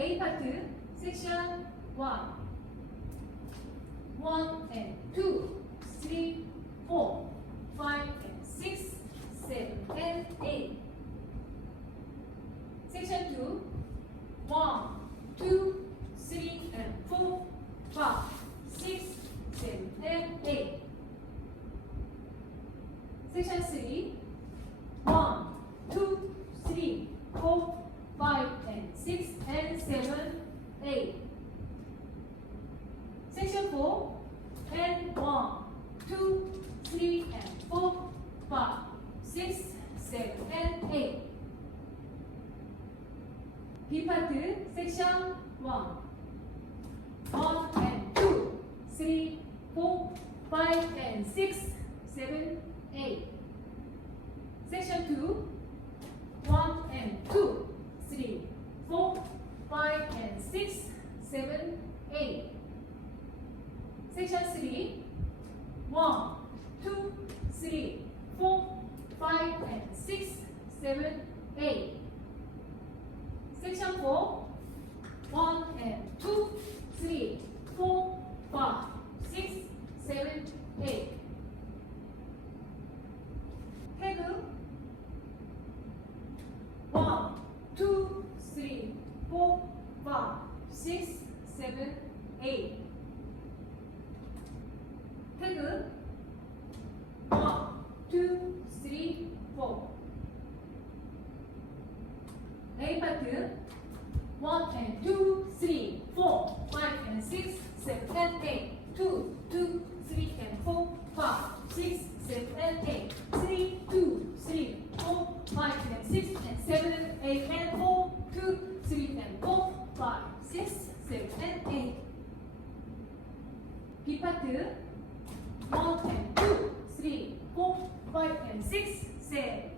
A 파트 섹션 1 and 2 3 4 5 and 6 7 and 8 섹션 2 1 2 3 and 4 5 6 7 and 8 섹션 3 1 2 3 4 5 and 6 and 7 8 섹션 4 and 1 2 3 and 4 5 6 7 and 8 B 파트 섹션 1 and 2 3 4 5 and 6 7 8 섹션 2 1 and 2 3 4 5 and 6 7 8 섹션 3 1 2 3 4 5 and 6 7 8 섹션 4 1 and 2 3 4 5 6 7 8 태그 1 2 3 4 5 6 7 8 태그 1 2 3 4 A 파트 1 and 2 3 4 5 and 6 7 and 8 2 2 3 and 4 5 6 7 and 8 3 2 3 4 5 and 6 and 7 and 8 and 4 2 3 and 4 5 6 7 and 8 B 파트 1 and 2 3 4 5 and 6 7